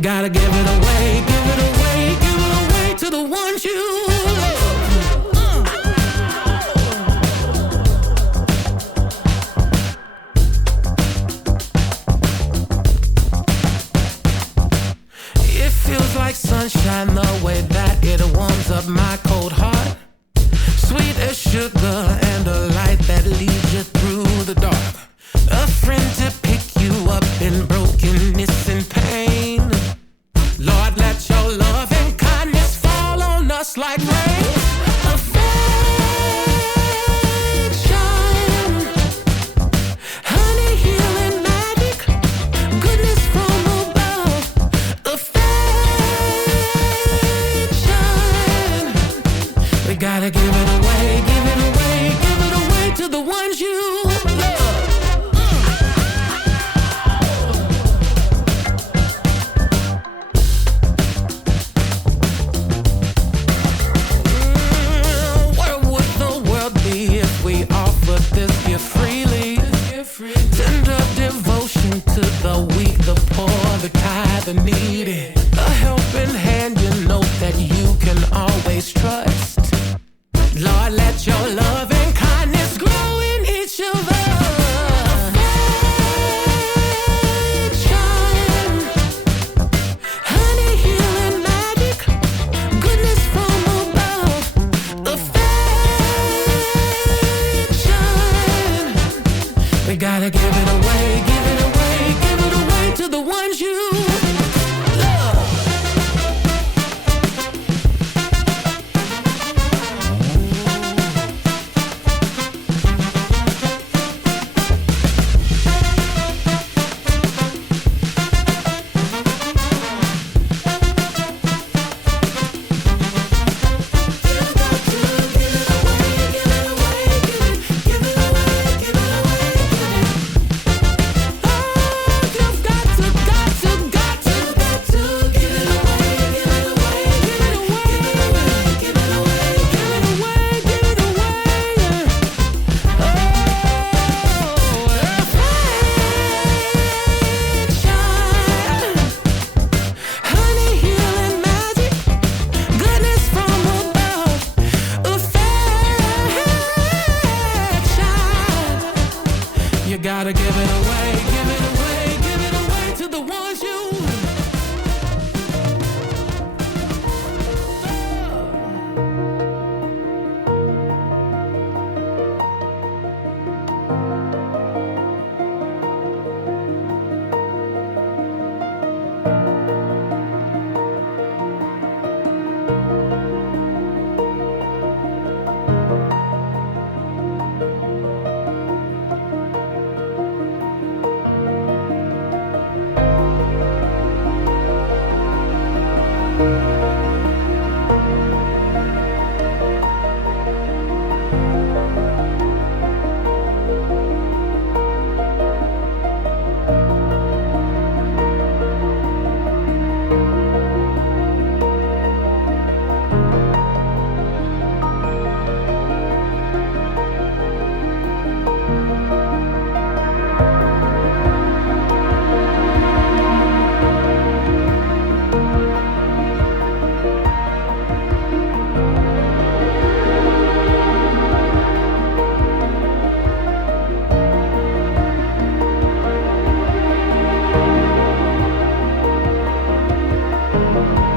Gotta give it away, give it away, give it away to the ones you love. It feels like sunshine the way that it warms up my cold heart. Sweet as sugar and a light that leads you through the dark. A friend to pick you up in brokenness and pain. Lord, let your love and kindness fall on us like rain. Affection, honey, healing magic, goodness from above. Affection, we gotta give it away, give it away, give it away to the ones you love. Where would the world be if we offered this gift freely? Tender devotion to the weak, the poor, the kind, the needy. A helping hand you know that you can always trust. Lord, let your love and kindness grow in each of us. Affection, honey, healing magic, goodness from above. Affection, we gotta give it away, give it away, give it away to the ones you love. You gotta give it away, give it away, give it away to the ones you Thank you.